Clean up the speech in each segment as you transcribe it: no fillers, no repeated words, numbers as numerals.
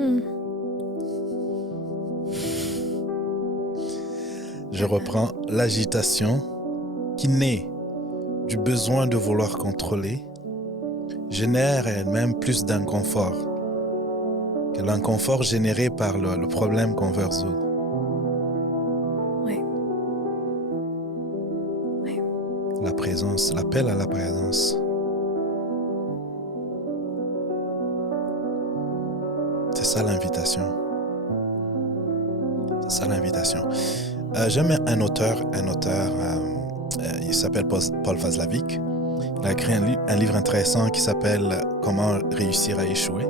Hmm. Je reprends l'agitation qui naît du besoin de vouloir contrôler, génère elle-même plus d'inconfort que l'inconfort généré par le problème qu'on veut résoudre. Ouais. Ouais. La présence, l'appel à la présence. C'est ça l'invitation. C'est ça l'invitation. J'aime un auteur, il s'appelle Paul Vazlavik. Il a écrit un livre intéressant qui s'appelle Comment réussir à échouer.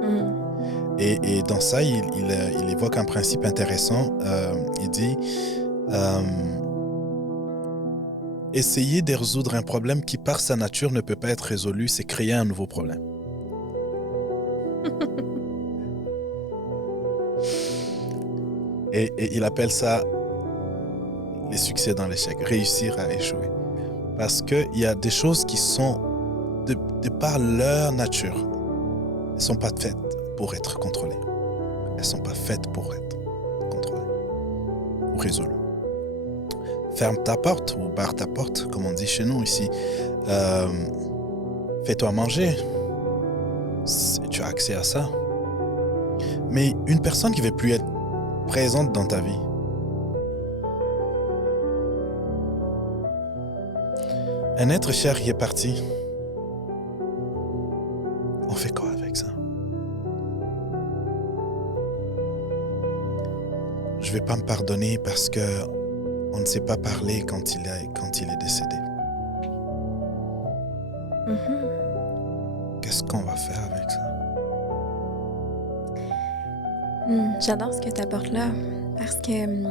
Hmm. Et dans ça, il évoque un principe intéressant. Il dit essayer de résoudre un problème qui, par sa nature, ne peut pas être résolu, c'est créer un nouveau problème. Et il appelle ça les succès dans l'échec, réussir à échouer. Parce qu'il y a des choses qui sont, de par leur nature, elles ne sont pas faites pour être contrôlées. Elles ne sont pas faites pour être contrôlées ou résolues. Ferme ta porte ou barre ta porte, comme on dit chez nous ici. Fais-toi manger. Tu as accès à ça. Mais une personne qui ne veut plus être présente dans ta vie, un être cher qui est parti, on fait quoi avec ça? Je ne vais pas me pardonner parce que on ne s'est pas parlé quand il est décédé. Mhm. Qu'est-ce qu'on va faire avec ça? J'adore ce que tu apportes là parce que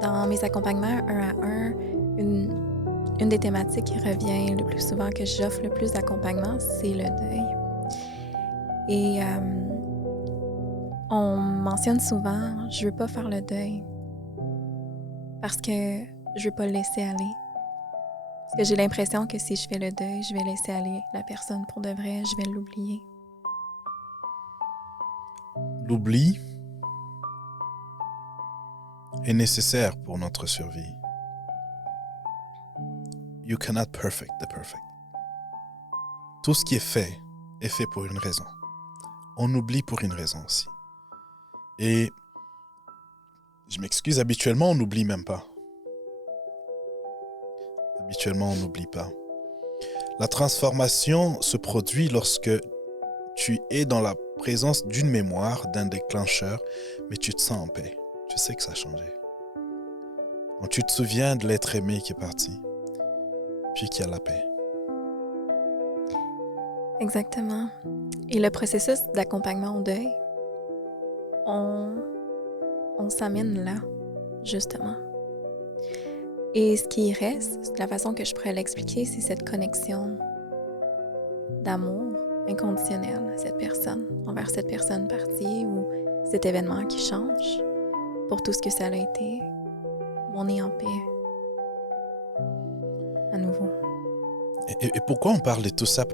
dans mes accompagnements 1-à-1, une des thématiques qui revient le plus souvent, que j'offre le plus d'accompagnement, c'est le deuil. Et on mentionne souvent, je veux pas faire le deuil parce que je veux pas le laisser aller. Parce que j'ai l'impression que si je fais le deuil, je vais laisser aller la personne pour de vrai, je vais l'oublier. L'oubli est nécessaire pour notre survie. You cannot perfect the perfect. Tout ce qui est fait pour une raison. On oublie pour une raison aussi. Et je m'excuse, habituellement, on n'oublie même pas. Habituellement, on n'oublie pas. La transformation se produit lorsque tu es dans la présence d'une mémoire, d'un déclencheur, mais tu te sens en paix. Tu sais que ça a changé. Quand tu te souviens de l'être aimé qui est parti, puis qu'il y a la paix. Exactement. Et le processus d'accompagnement au deuil, on s'amène là, justement. Et ce qui reste, la façon que je pourrais l'expliquer, c'est cette connexion d'amour inconditionnel à cette personne, envers cette personne partie ou cet événement qui change pour tout ce que ça a été. On est en paix à nouveau. Et pourquoi on parle de tout ça?